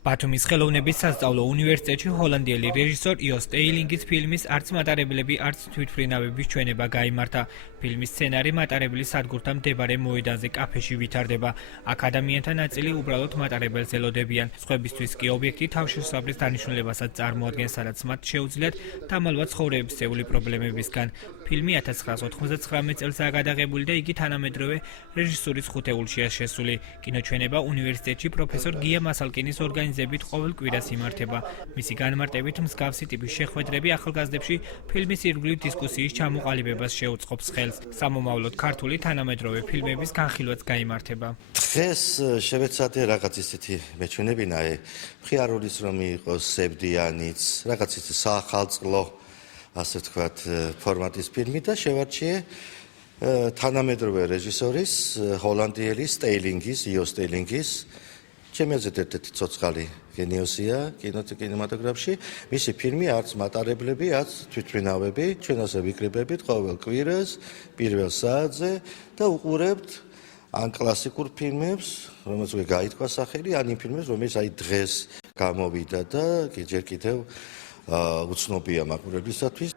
ბათუმის ხელოვნების სასწავლო უნივერსიტეტში ჰოლანდიელი რეჟისორ იო სტეილინგის ფილმის არც მატარებლები, არც თვითმფრინავების ჩვენება გაიმართა. ფილმის სცენარი მატარებლის სადგურთან მდებარე მოედანზე კაფეში ვითარდება. აქ ადამიანთა ნაწილი უბრალოდ მატარებელს ელოდებიან. სხვებისთვის კი ობიექტი თავშესაფრის დანიშნულებასაც წარმოადგენს, სადაც მათ შეუძლიათ დამალვა ცხოვრებისეული პრობლემებისგან. ფილმი 1999 წელსაა გადაღებული და იგი თანამედროვე რეჟისურის ხუთეულშია შესული. კინოჩვენება უნივერსიტეტში პროფესორ გია მასალკინის ორგანიზებით ყოველ კვირას იმართება. მისი განმარტებით მსგავსი ტიპის შეხვედრები ახალგაზრდებში ფილმის ირგვლივ დისკუსიის ჩამოყალიბებას შეუწყობს ხელს. სამომავლოდ ქართული თანამედროვე ფილმების განხილვაც გაიმართება. დღეს შევეცადე რაღაც ისეთი მეჩვენებინაე, მხიარულის რომ იყოს სევდიანიც, რაღაც ისეთი საახალწლო, ასე ვთქვათ, ფორმატის ფილმი და შევარჩიე თანამედროვე რეჟისორის, ჰოლანდიელი სტეილინგის, იო სტეილინგის, ჩემი აზრით ერთ-ერთი ცოცხალი გენიოსია კინემატოგრაფში. მისი ფილმი არც მატარებლები, არც თვითმფრინავები, ჩვენ ასე ვიკრიბებით ყოველ კვირას, პირველ საათზე და უყურებთ ან კლასიკურ ფილმებს, რომელსაც გაითქვა სახელი, ან იმ ფილმებს, რომელიც აი დღეს გამოვიდა და ჯერ კიდევ უცნობია მაყურებლისათვის.